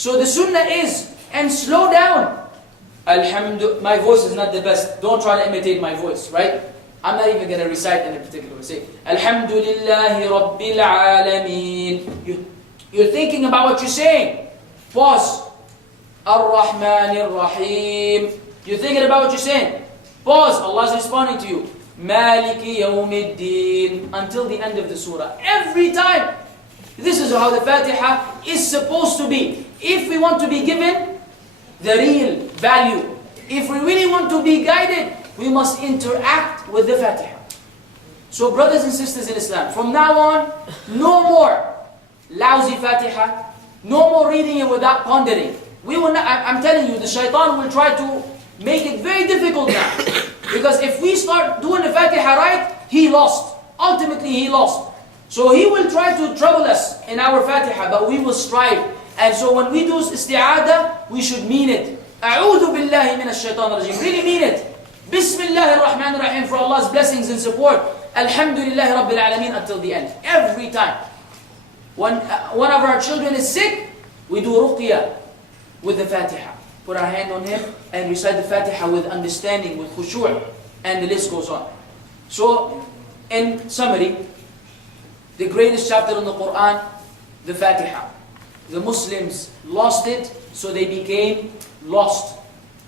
So the sunnah is, and slow down. Alhamdulillah, my voice is not the best. Don't try to imitate my voice, right? I'm not even going to recite in a particular way. Say, Alhamdulillahi Rabbil Alameen. You're thinking about what you're saying. Pause. Ar-Rahmanir Rahim. You're thinking about what you're saying. Pause. Allah is responding to you. Maliki Yawmiddin. Until the end of the surah. Every time. This is how the Fatiha is supposed to be. If we want to be given the real value, if we really want to be guided, we must interact with the Fatiha. So brothers and sisters in Islam, from now on, no more lousy Fatiha, no more reading it without pondering. We will not, I'm telling you, the shaitan will try to make it very difficult now. Because if we start doing the Fatiha right, he lost. Ultimately, he lost. So he will try to trouble us in our Fatiha, but we will strive. And so when we do isti'adah, we should mean it. A'udhu billahi minash shaitan rajim. Really mean it. Bismillahir Rahmanir Rahim, for Allah's blessings and support. Alhamdulillahi Rabbil Alameen, until the end. Every time. When one of our children is sick, we do ruqyah with the Fatiha. Put our hand on him and recite the Fatiha with understanding, with khushu', and the list goes on. So, in summary, the greatest chapter in the Quran, the Fatiha. The Muslims lost it, so they became lost.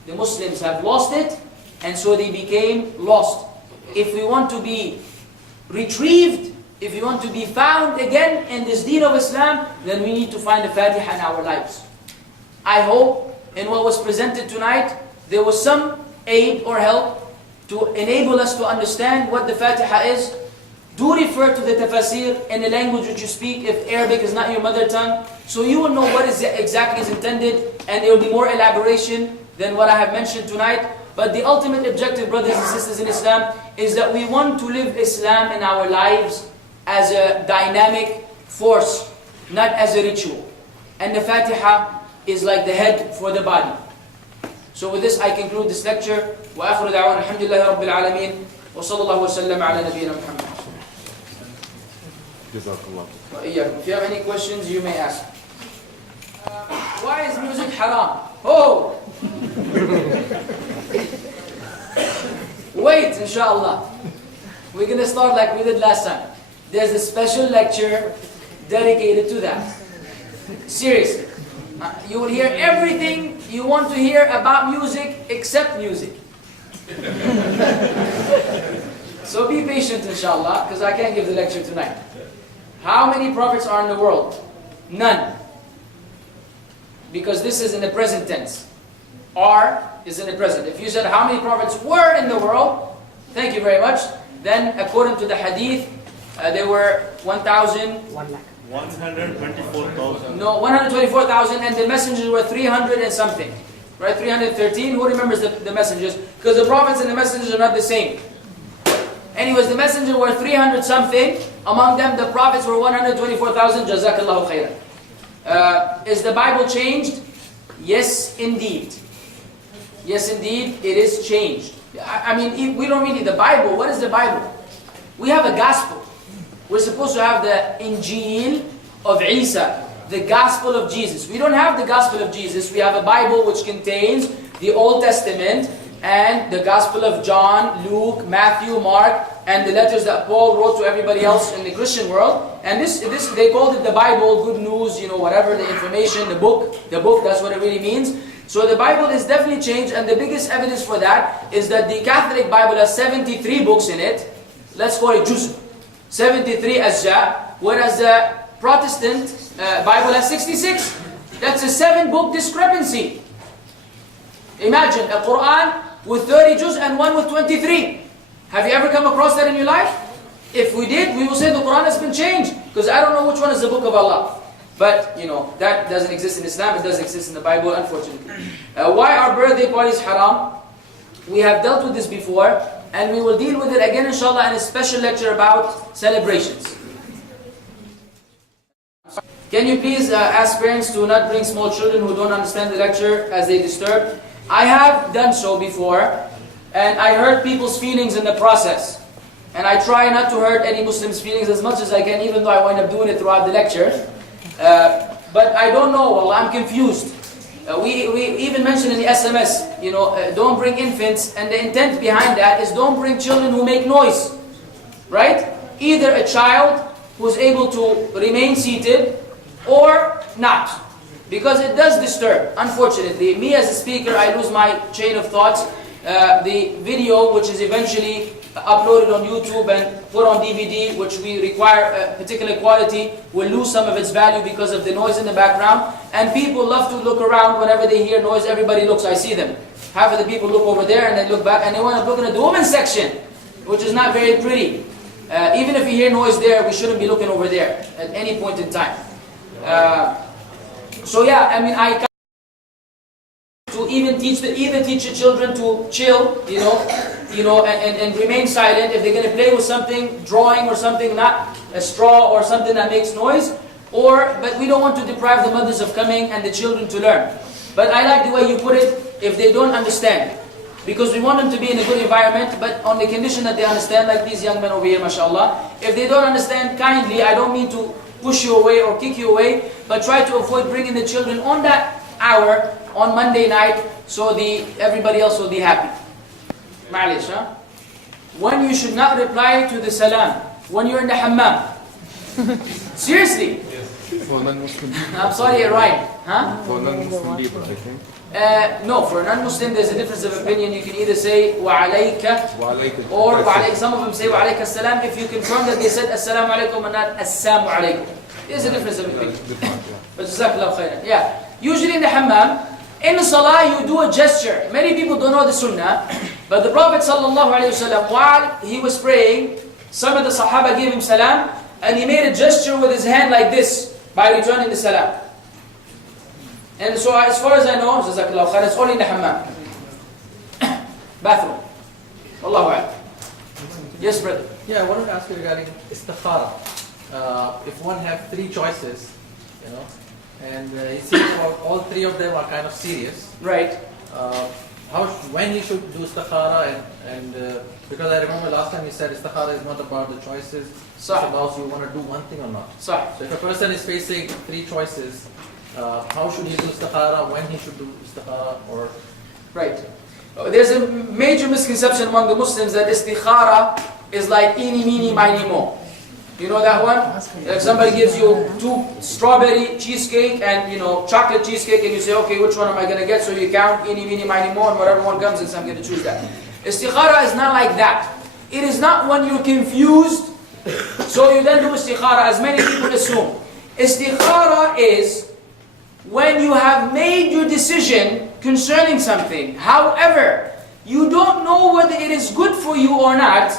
The Muslims have lost it, and so they became lost. If we want to be retrieved, if we want to be found again in this deen of Islam, then we need to find the Fatiha in our lives. I hope in what was presented tonight, there was some aid or help to enable us to understand what the Fatiha is. Do refer to the tafsir in the language which you speak, if Arabic is not your mother tongue, so you will know what is exactly is intended, and there will be more elaboration than what I have mentioned tonight. But the ultimate objective, brothers and sisters in Islam, is that we want to live Islam in our lives as a dynamic force, not as a ritual. And the Fatiha is like the head for the body. So with this I conclude this lecture. وآخر دعوانا الحمد لله رب العالمين وصلى الله وسلم على نبينا محمد. If you have any questions, you may ask. Why is music haram? Oh! Wait, inshallah. We're going to start like we did last time. There's a special lecture dedicated to that. Seriously. You will hear everything you want to hear about music except music. So be patient, inshallah, because I can't give the lecture tonight. How many prophets are in the world? None. Because this is in the present tense. Are is in the present. If you said how many prophets were in the world, thank you very much, then according to the hadith, there were 1,000... 124,000. No, 124,000, and the messengers were 300 and something. Right, 313. Who remembers the messengers? Because the prophets and the messengers are not the same. Anyways, the messengers were 300 something. Among them, the prophets were 124,000. Jazakallahu khairan. Is the Bible changed? Yes, indeed. Yes, indeed, it is changed. I mean, we don't read the Bible. What is the Bible? We have a gospel. We're supposed to have the Injil of Isa, the gospel of Jesus. We don't have the gospel of Jesus. We have a Bible which contains the Old Testament and the gospel of John, Luke, Matthew, Mark, and the letters that Paul wrote to everybody else in the Christian world. And this they called it the Bible, good news, whatever, the information, the book, that's what it really means. So the Bible is definitely changed, and the biggest evidence for that is that the Catholic Bible has 73 books in it. Let's call it juz. 73 asja, whereas the Protestant Bible has 66. That's a 7-book discrepancy. Imagine a Quran with 30 juz and one with 23. Have you ever come across that in your life? If we did, we will say the Quran has been changed, because I don't know which one is the book of Allah. But, that doesn't exist in Islam, it doesn't exist in the Bible, unfortunately. Why are birthday parties haram? We have dealt with this before, and we will deal with it again, inshallah, in a special lecture about celebrations. Can you please ask parents to not bring small children who don't understand the lecture as they disturb? I have done so before, and I hurt people's feelings in the process. And I try not to hurt any Muslim's feelings as much as I can, even though I wind up doing it throughout the lecture. but I don't know, Allah, I'm confused. We even mentioned in the SMS, don't bring infants, and the intent behind that is don't bring children who make noise, right? Either a child who's able to remain seated or not, because it does disturb. Unfortunately, me as a speaker, I lose my chain of thoughts. The video, which is eventually uploaded on YouTube and put on DVD, which we require a particular quality, will lose some of its value because of the noise in the background. And people love to look around whenever they hear noise. Everybody looks, I see them. Half of the people look over there and they look back and they want to look in the women's section, which is not very pretty. Even if you hear noise there, we shouldn't be looking over there at any point in time. So yeah, I mean, I to even teach the children to chill, and remain silent. If they're going to play with something, drawing or something, not a straw or something that makes noise, but we don't want to deprive the mothers of coming and the children to learn. But I like the way you put it, if they don't understand. Because we want them to be in a good environment, but on the condition that they understand, like these young men over here, mashallah. If they don't understand, kindly, I don't mean to push you away or kick you away, but try to avoid bringing the children on that hour on Monday night, so everybody else will be happy. Ma'alish, huh? When you should not reply to the salam, when you're in the hammam. Seriously? For non-Muslim people. I'm sorry, it rhymed. Huh? For non-Muslim people, I think. No, for a non-Muslim there's a difference of opinion. You can either say وَعَلَيْكَ or وَعَلَيْكَ. Some of them say وَعَلَيْكَ السَّلَام if you confirm that they said السلام عليكم and not السلام عليكم. There's a difference of opinion. But jazakallahu khairan. Yeah. Usually in the hammam, in the salah you do a gesture. Many people don't know the sunnah, but the Prophet ﷺ, while he was praying, some of the Sahaba gave him salam, and he made a gesture with his hand like this, by returning the salam. And so as far as I know, jazakallahu khair, it's only in the hammam. Bathroom. Wallahu a'lam. Yes, brother. Yeah, I wanted to ask you regarding istikhara. If one have three choices, and it seems all three of them are kind of serious. Right. When you should do istikhara, and because I remember last time you said istikhara is not about the choices, it's about you want to do one thing or not. So if a person is facing three choices, how should he do istikhara, when he should do istikhara, or... Right. There's a major misconception among the Muslims that istikhara is like eeny, meeny, miny, mo. You know that one? If somebody gives you 2 strawberry cheesecake and chocolate cheesecake, and you say, okay, which one am I going to get? So you count eeny, meeny, miny, mo, and whatever one comes, I'm going to choose that. Istikhara is not like that. It is not when you're confused, so you then do istikhara, as many people assume. Istikhara is when you have made your decision concerning something. However, you don't know whether it is good for you or not.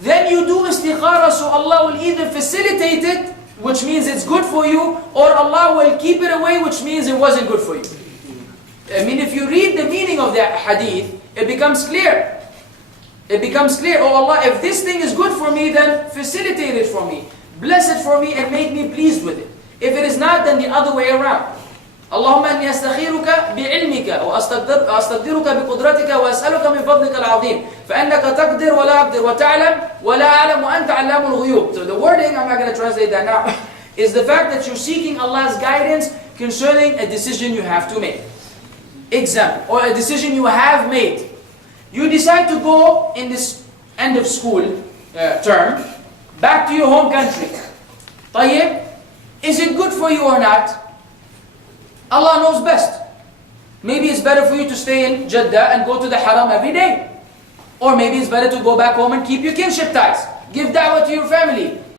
Then you do istikhara, so Allah will either facilitate it, which means it's good for you, or Allah will keep it away, which means it wasn't good for you. I mean, if you read the meaning of that hadith, it becomes clear. It becomes clear, oh Allah, if this thing is good for me, then facilitate it for me. Bless it for me and make me pleased with it. If it is not, then the other way around. اللهم إني أستخيرك بعلمك وأستقدرك بقدرتك وأسألك من فضلك العظيم فإنك تقدر ولا أقدر وتعلم ولا أعلم وأنت علام الغيوب. So the wording, I'm not going to translate that now, is the fact that you're seeking Allah's guidance concerning a decision you have to make. Example, or a decision you have made. You decide to go in this end of school term back to your home country. طيب, is it good for you or not? Allah knows best. Maybe it's better for you to stay in Jeddah and go to the Haram every day. Or maybe it's better to go back home and keep your kinship ties. Give da'wah to your family.